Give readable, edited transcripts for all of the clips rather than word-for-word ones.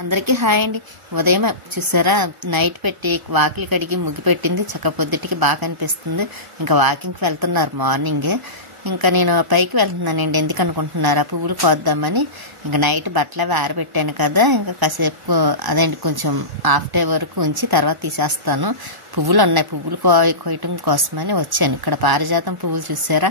అందరికీ హాయ్ అండి. ఉదయం చూసారా, నైట్ పెట్టి వాకిలి కడిగి ముగ్గు పెట్టింది. చక్క పొద్దుటికి బాగా అనిపిస్తుంది. ఇంకా వాకింగ్కి వెళ్తున్నారు మార్నింగే. ఇంకా నేను పైకి వెళ్తున్నానండి. ఎందుకు అనుకుంటున్నారా, పువ్వులు కోద్దామని. ఇంకా నైట్ బట్టలు అవి ఆరబెట్టాను కదా, ఇంకా కాసేపు అదేంటి కొంచెం హాఫ్ డే వరకు ఉంచి తర్వాత తీసేస్తాను. పువ్వులు ఉన్నాయి, పువ్వులు కోయటం కోసమని వచ్చాను. ఇక్కడ పారిజాతం పువ్వులు చూసారా,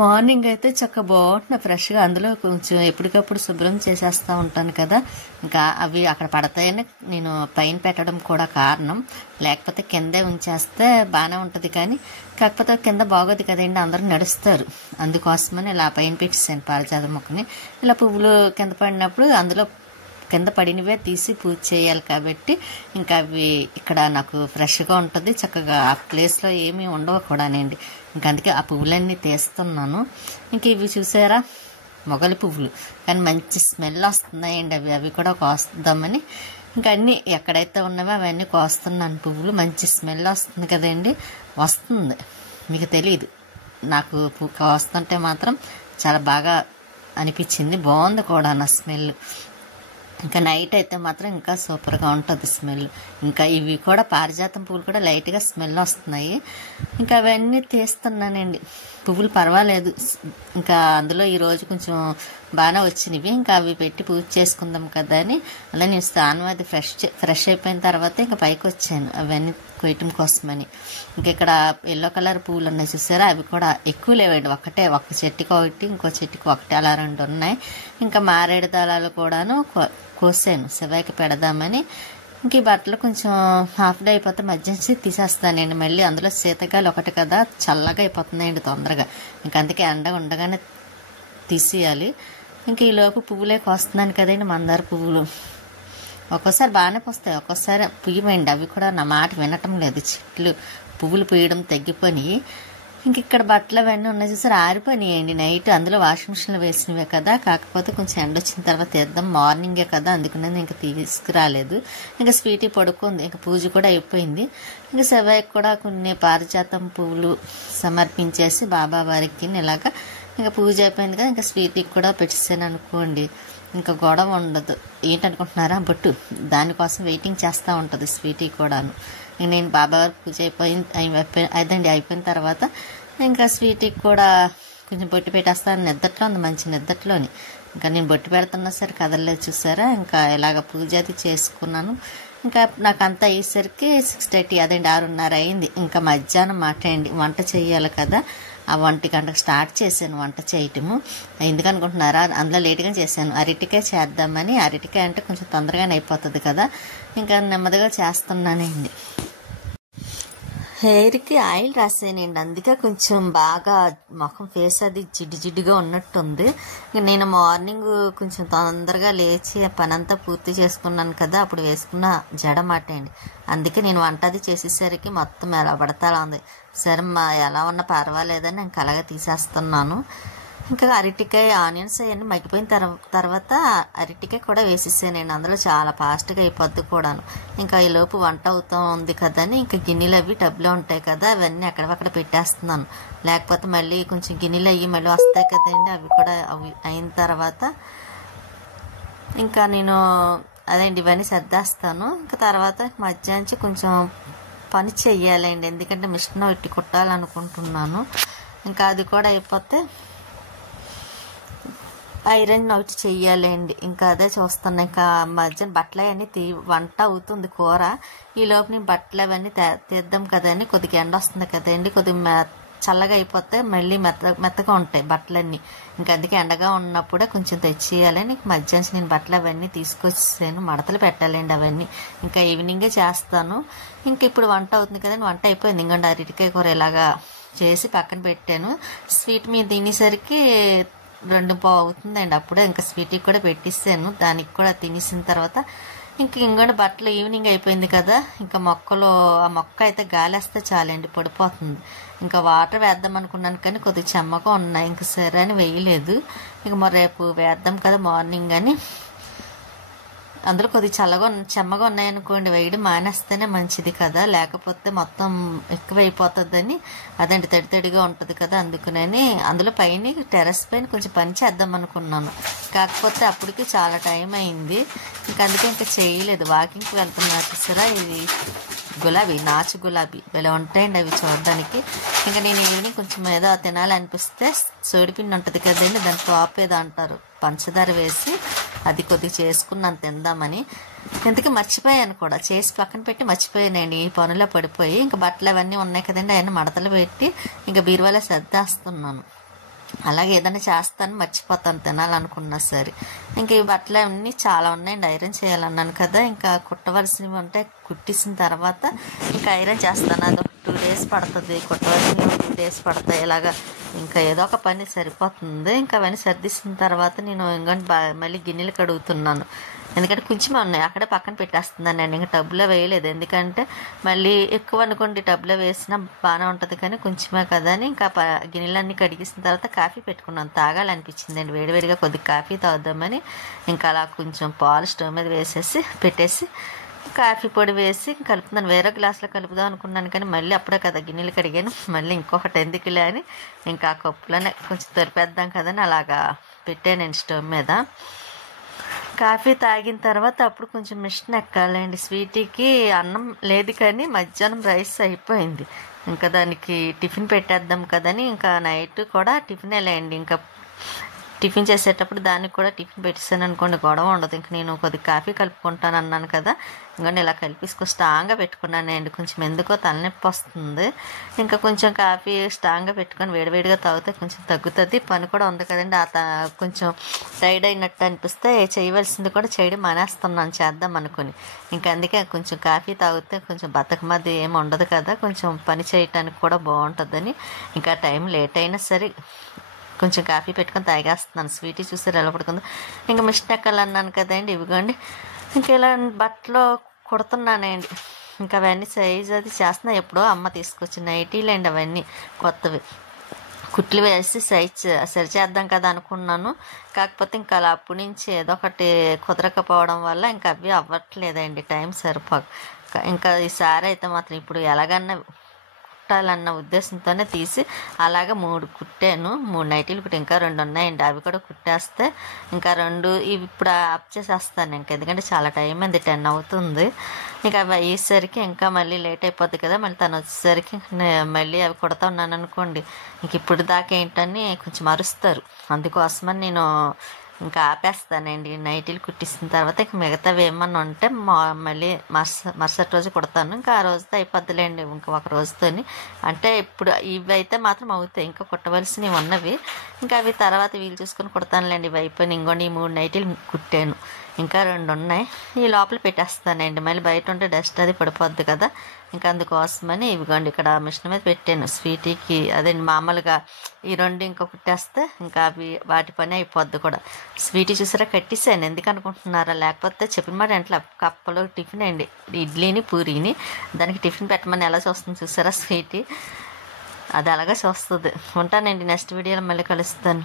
మార్నింగ్ అయితే చక్క బాగుంటున్నాయి ఫ్రెష్గా. అందులో కొంచెం ఎప్పటికప్పుడు శుభ్రం చేసేస్తూ ఉంటాను కదా, ఇంకా అవి అక్కడ పడతాయని నేను పైన పెట్టడం కూడా కారణం. లేకపోతే కిందే ఉంచేస్తే బాగానే ఉంటుంది, కానీ కాకపోతే కింద బాగోదు కదండి, అందరూ నడుస్తారు. అందుకోసమని ఇలా పైన పెట్టేసాను పారిజాతం మొక్కని. ఇలా పువ్వులు కింద పడినప్పుడు అందులో కింద పడినవే తీసి పూజ చేయాలి కాబట్టి ఇంకా అవి ఇక్కడ నాకు ఫ్రెష్గా ఉంటుంది. చక్కగా ఆ ప్లేస్లో ఏమీ ఉండవు కూడానండి. ఇంకా అందుకే ఆ పువ్వులన్నీ తీస్తున్నాను. ఇంక ఇవి చూసారా, మొగలి పువ్వులు, కానీ మంచి స్మెల్ వస్తున్నాయండి. అవి కూడా కోస్తామని ఇంకా అన్నీ ఎక్కడైతే ఉన్నావో అవన్నీ కోస్తున్నాను. పువ్వులు మంచి స్మెల్ వస్తుంది కదండి, వస్తుంది, మీకు తెలియదు. నాకు కోస్తుంటే మాత్రం చాలా బాగా అనిపించింది, బాగుంది కూడా నా స్మెల్. ఇంకా నైట్ అయితే మాత్రం ఇంకా సూపర్గా ఉంటుంది స్మెల్. ఇంకా ఇవి కూడా పారిజాతం పువ్వులు కూడా లైట్గా స్మెల్ వస్తున్నాయి. ఇంకా అవన్నీ తీస్తున్నానండి. పువ్వులు పర్వాలేదు, ఇంకా అందులో ఈరోజు కొంచెం బాగానే వచ్చినవి. ఇంకా అవి పెట్టి పూజ చేసుకుందాం కదా అని అలా నేను స్నానం అది ఫ్రెష్ అయిపోయిన తర్వాత ఇంకా పైకి వచ్చాను అవన్నీ కొయ్యటం కోసమని. ఇంక ఇక్కడ ఎల్లో కలర్ పువ్వులు ఉన్నాయి చూసారా, అవి కూడా ఎక్కువ లేవండి, ఒక చెట్టుకి ఒకటి, ఇంకో చెట్టుకి ఒకటి, అలా 2 ఉన్నాయి. ఇంకా మారేడు దళాలు కూడాను కోసాను శివయ్యకి పెడదామని. ఇంక ఈ బట్టలు కొంచెం హాఫ్ డే అయిపోతే మధ్యాహ్నం తీసేస్తానండి. మళ్ళీ అందులో శీతకాయలు ఒకటి కదా, చల్లగా అయిపోతున్నాయండి తొందరగా. ఇంక అందుకే ఎండ ఉండగానే తీసేయాలి. ఇంక ఈలోపు పువ్వులే కోస్తున్నాను కదండి, మందార పువ్వులు. ఒక్కోసారి బాగానే పోస్తాయి, ఒక్కోసారి పుయ్యమండి. అవి కూడా నా మాట వినటం లేదు, చెట్లు పువ్వులు పూయడం తగ్గిపోయి. ఇంక ఇక్కడ బట్టలు అవన్నీ ఉన్నాయి చూసారు, ఆరిపోయినాయండి నైట్. అందులో వాషింగ్ మిషన్లో వేసినవే కదా, కాకపోతే కొంచెం ఎండ వచ్చిన తర్వాత తీద్దాం, మార్నింగే కదా, అందుకనేది ఇంకా తీసుకురాలేదు. ఇంకా స్వీటీ పడుకుంది, ఇంకా పూజ కూడా అయిపోయింది. ఇంకా శివయ్యకి కూడా కొన్ని పారిజాతం పువ్వులు సమర్పించేసి బాబా వారికి ఇలాగా ఇంకా పూజ అయిపోయింది కదా, ఇంకా స్వీటీకి కూడా పెట్టేసాను అనుకోండి. ఇంకా గొడవ ఉండదు. ఏంటనుకుంటున్నారా, బొట్టు దానికోసం వెయిటింగ్ చేస్తూ ఉంటుంది స్వీటీ కూడాను. నేను బాబా వారికి పూజ అయిపోయిన తర్వాత ఇంకా స్వీటీకి కూడా కొంచెం బొట్టు పెట్టేస్తాను. నిద్దట్లో ఉంది, మంచి నిద్దట్లోని. ఇంకా నేను బొట్టు పెడుతున్నా సరే కదలలేదు చూసారా. ఇంకా ఇలాగ పూజ అది చేసుకున్నాను. ఇంకా నాకు అంతా అయ్యేసరికి 6:30, అదండి 6:30 అయింది. ఇంకా మధ్యాహ్నం వంట చేయాలి కదా, ఆ 1 గంటకు స్టార్ట్ చేశాను వంట చేయటము. ఎందుకనుకుంటున్నారా, అందులో లేట్గా చేశాను. అరటికాయ చేద్దామని. అరటికాయ అంటే కొంచెం తొందరగానే అయిపోతుంది కదా, ఇంకా నెమ్మదిగా చేస్తున్నానండి. హెయిర్కి ఆయిల్ రాసానండి, అందుకే కొంచెం బాగా ముఖం ఫేస్ అది జిడ్డుగా ఉన్నట్టుంది. నేను మార్నింగ్ కొంచెం తొందరగా లేచి పనంతా పూర్తి చేసుకున్నాను కదా, అప్పుడు వేసుకున్న జడ మాట అండి. అందుకే నేను వంట అది చేసేసరికి మొత్తం ఎలా పడతా అలా ఉంది. సరే ఎలా ఉన్నా పర్వాలేదని ఇంకా అలాగే తీసేస్తున్నాను. ఇంకా అరటికాయ ఆనియన్స్ అవన్నీ మగ్గిపోయిన తర్వాత అరటికాయ కూడా వేసేసానండి. అందులో చాలా ఫాస్ట్గా అయిపోద్ది కూడాను. ఇంకా ఈలోపు వంట అవుతూ ఉంది కదని ఇంకా గిన్నెలు అవి టబ్లో ఉంటాయి కదా, అవన్నీ అక్కడ పెట్టేస్తున్నాను. లేకపోతే మళ్ళీ కొంచెం గిన్నెలు అయ్యి మళ్ళీ వస్తాయి కదండి, అవి కూడా అయిన తర్వాత ఇంకా నేను అదేంటి ఇవన్నీ సర్దేస్తాను. ఇంకా తర్వాత మధ్యాహ్నం కొంచెం పని చెయ్యాలండి, ఎందుకంటే మిషన్ పెట్టి కుట్టాలనుకుంటున్నాను. ఇంకా అది కూడా అయిపోతే ఐరన్ ఒకటి చెయ్యాలండి. ఇంకా అదే చూస్తాను. ఇంకా మధ్యాహ్నం బట్టలు అవన్నీ వంట అవుతుంది, కూర. ఈలోపు నేను బట్టలు అవన్నీ తీద్దాం కదండి. కొద్దిగా ఎండ వస్తుంది కదండి, కొద్దిగా చల్లగా అయిపోతే మళ్ళీ మెత్తగా ఉంటాయి బట్టలన్నీ. ఇంకా అందుకే ఎండగా ఉన్నప్పుడే కొంచెం తెచ్చేయాలని మధ్యాహ్నం నేను బట్టలు అవన్నీ తీసుకొచ్చేసాను. మడతలు పెట్టాలండి అవన్నీ, ఇంకా ఈవినింగే చేస్తాను. ఇంకా ఇప్పుడు వంట అవుతుంది కదండి, వంట అయిపోయింది. ఇంకొండ అరటికాయ కూర ఇలాగా చేసి పక్కన పెట్టాను. స్వీట్ మీద తినేసరికి 2:15 అవుతుందండి. అప్పుడే ఇంకా స్వీట్కి కూడా పెట్టిస్తాను. దానికి కూడా తినేసిన తర్వాత ఇంకోటి బట్టలు ఈవినింగ్ అయిపోయింది కదా, ఇంకా ఆ మొక్క అయితే గాలేస్తే చాలండి, పడిపోతుంది. ఇంకా వాటర్ వేద్దాం అనుకున్నాను కానీ కొద్దిగా చెమ్మగా ఉన్నాయి, ఇంకా సరే అని వేయలేదు. ఇంక మరి రేపు వేద్దాం కదా మార్నింగ్ అని అందులో కొద్దిగా చెమ్మగా ఉన్నాయనుకోండి వేయడం మానేస్తేనే మంచిది కదా, లేకపోతే మొత్తం ఎక్కువైపోతుందని. అదండి తడిగా ఉంటుంది కదా, అందుకని అందులో పైన టెర్రస్ పైన కొంచెం పని చేద్దాం అనుకున్నాను. కాకపోతే అప్పటికి చాలా టైం అయింది, అందుకే ఇంకా చేయలేదు. వాకింగ్కి వెళ్తున్నారు చూసారా, ఇది గులాబీ, నాచు గులాబీ ఇలా ఉంటాయండి అవి చూడడానికి. ఇంకా నేను ఈవినింగ్ కొంచెం ఏదో తినాలనిపిస్తే సోడిపిండి ఉంటుంది కదండి, దాని టాప్ ఏదో అంటారు, పంచదార వేసి అది కొద్దిగా చేసుకున్నాను తిందామని. ఇంతకీ మర్చిపోయాను కూడా, చేసి పక్కన పెట్టి మర్చిపోయానండి ఈ పనులో పడిపోయి. ఇంకా బట్టలు అవన్నీ ఉన్నాయి కదండి, అవన్నీ మడతలు పెట్టి ఇంకా బీరువాలో సర్దేస్తున్నాను. అలాగే ఏదైనా చేస్తాను మర్చిపోతాను తినాలనుకున్నా సరే. ఇంకా ఈ బట్టలు అన్నీ చాలా ఉన్నాయండి, ఐరన్ చేయాలన్నాను కదా, ఇంకా కుట్టవలసినవి ఉంటే కుట్టేసిన తర్వాత ఇంకా ఐరన్ చేస్తాను. అది 2 days పడుతుంది, కుట్టవలసినవి 2 days పడతాయి. ఇలాగా ఇంకా ఏదో ఒక పని సరిపోతుంది. ఇంకా అవన్నీ సర్దిసిన తర్వాత నేను ఇంకొంచెం మళ్ళీ గిన్నెలు కడుగుతున్నాను, ఎందుకంటే కొంచెమే ఉన్నాయి, అక్కడే పక్కన పెట్టేస్తున్నానండి. ఇంకా టబ్లో వేయలేదు, ఎందుకంటే మళ్ళీ ఎక్కువ అనుకోండి టబ్లో వేసినా బాగానే ఉంటుంది, కానీ కొంచెమే కదా అని ఇంకా గిన్నెలన్నీ కడిగేసిన తర్వాత కాఫీ పెట్టుకున్నాను. తాగాలనిపించిందండి వేడివేడిగా, కొద్దిగా కాఫీ తాగుదామని ఇంకా అలా కొంచెం పాలు స్టవ్ మీద పెట్టేసి కాఫీ పొడి వేసి కలుపుతున్నాను. వేరే గ్లాసులో కలుపుదాం అనుకున్నాను, కానీ మళ్ళీ అప్పుడే కదా గిన్నెలు కడిగాను, మళ్ళీ ఇంకొకటి ఎందుకులే అని ఇంకా ఆ కప్పులోనే కొంచెం తొలిపేద్దాం కదని అలాగా పెట్టానండి స్టవ్ మీద. కాఫీ తాగిన తర్వాత అప్పుడు కొంచెం మిషన్ ఎక్కాలండి. స్వీటీకి అన్నం లేదు, కానీ మధ్యాహ్నం రైస్ అయిపోయింది. ఇంకా దానికి టిఫిన్ పెట్టేద్దాం కదని ఇంకా నైట్ కూడా టిఫిన్ వెళ్ళండి. ఇంకా టిఫిన్ చేసేటప్పుడు దానికి కూడా టిఫిన్ పెట్టేసాను అనుకోండి, గొడవ ఉండదు. ఇంక నేను కొద్దిగా కాఫీ కలుపుకుంటాను అన్నాను కదా, ఇంకొండి ఇలా కలిపేసుకొని స్ట్రాంగ్గా పెట్టుకున్నానండి. కొంచెం ఎందుకో తలనొప్పి వస్తుంది, ఇంకా కొంచెం కాఫీ స్ట్రాంగ్గా పెట్టుకొని వేడివేడిగా తాగితే కొంచెం తగ్గుతుంది. పని కూడా ఉంది కదండి, కొంచెం టైర్డ్ అయినట్టు అనిపిస్తే చేయవలసింది కూడా చేయడం మానేస్తున్నాను చేద్దాం అనుకుని. ఇంకా అందుకే కొంచెం కాఫీ తాగితే కొంచెం బతకమది ఏమి ఉండదు కదా, కొంచెం పని చేయటానికి కూడా బాగుంటుందని ఇంకా టైం లేట్ అయినా సరే కొంచెం కాఫీ పెట్టుకొని తాగేస్తున్నాను. స్వీటీ చూసారు ఎలా పడుకుందో. ఇంకా మిషన్ ఎక్కాలన్నాను కదండి, ఇవిగోండి ఇంకా ఇలా బట్టలు కుడుతున్నానండి. ఇంకా అవన్నీ సైజు అది చేస్తున్నా, ఎప్పుడో అమ్మ తీసుకొచ్చిన నైటీలు అండి అవన్నీ కొత్తవి. కుట్లు వేసి సరి చేద్దాం కదా అనుకున్నాను, కాకపోతే ఇంకా అలా అప్పటి నుంచి ఏదో ఒకటి కుదరకపోవడం వల్ల ఇంకా అవి అవ్వట్లేదండి, టైం సరిపోక. ఇంకా ఈసారి అయితే మాత్రం ఇప్పుడు ఎలాగన్నా కుట్టాలన్న ఉద్దేశంతోనే తీసి అలాగే 3 కుట్టాను. 3 నైటీలు కుట్టి ఇంకా 2 ఉన్నాయండి, అవి కూడా కుట్టేస్తే ఇంకా 2 ఇవి ఇప్పుడు ఆఫ్ చేసేస్తాను. ఇంకా ఎందుకంటే చాలా టైం అయింది, 10 అవుతుంది. ఇంకా అవి అయ్యేసరికి ఇంకా మళ్ళీ లేట్ అయిపోద్ది కదా, మళ్ళీ తను వచ్చేసరికి మళ్ళీ అవి కుడతా ఉన్నాను అనుకోండి, ఇంక ఇప్పుడు దాకా ఏంటని కొంచెం అరుస్తారు. అందుకోసమని నేను ఇంకా ఆపేస్తానండి. నైటీలు కుట్టిసిన తర్వాత ఇంక మిగతావి ఏమన్నా ఉంటే మళ్ళీ మరుసటి రోజు కుడతాను. ఇంకా ఆ రోజుతో అయిపోద్దులేండి, ఇంకా ఒక రోజుతోని. అంటే ఇప్పుడు ఇవి అయితే మాత్రం అవుతాయి, ఇంకా కుట్టవలసినవి ఉన్నవి ఇంకా అవి తర్వాత వీలు చూసుకొని కుడతానులేండి. ఇవి అయిపోయినాయి. ఇంకోండి ఈ 3 నైటీలు కుట్టాను, ఇంకా 2 ఉన్నాయి. ఈ లోపల పెట్టేస్తానండి, మళ్ళీ బయట ఉంటే డస్ట్ అది పడిపోద్ది కదా, ఇంకా అందుకోసమని ఇవిగోండి ఇక్కడ మిషన్ మీద పెట్టాను. స్వీటీకి అదండి మామూలుగా ఈ 2 ఇంకా కుట్టేస్తే ఇంకా అవి వాటి పని అయిపోద్ది కూడా. స్వీటీ చూసారా కట్టేసాను, ఎందుకు అనుకుంటున్నారా, లేకపోతే చెప్పిన మాట ఇంట్లో కప్పలో టిఫిన్ అండి, ఇడ్లీని పూరీని, దానికి టిఫిన్ పెట్టమని ఎలా చూస్తుంది చూసారా స్వీటీ, అది అలాగే చూస్తుంది. ఉంటానండి, నెక్స్ట్ వీడియోలో మళ్ళీ కలుస్తాను.